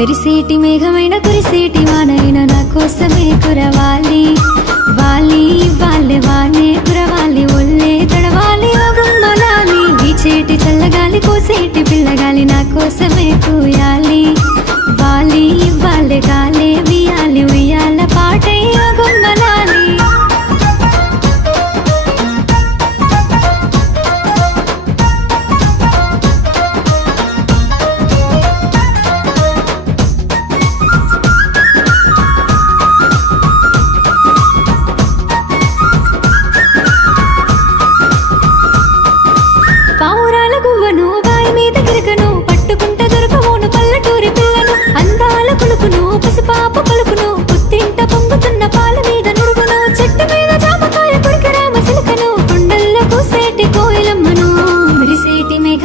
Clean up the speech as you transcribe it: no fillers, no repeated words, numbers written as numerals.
మెరిసేటి మేఘమైన కురిసేటి వానైన నా కోసమే కురవాలి. వాలి వాళ్ళే వానే కురవాలి, ఒళ్ళే తడవాలి, ఓగుమ్మలాలి. వీచేటి చల్లగాలి కోసేటి పిల్లగాలి నా కోసమే కూయాలి.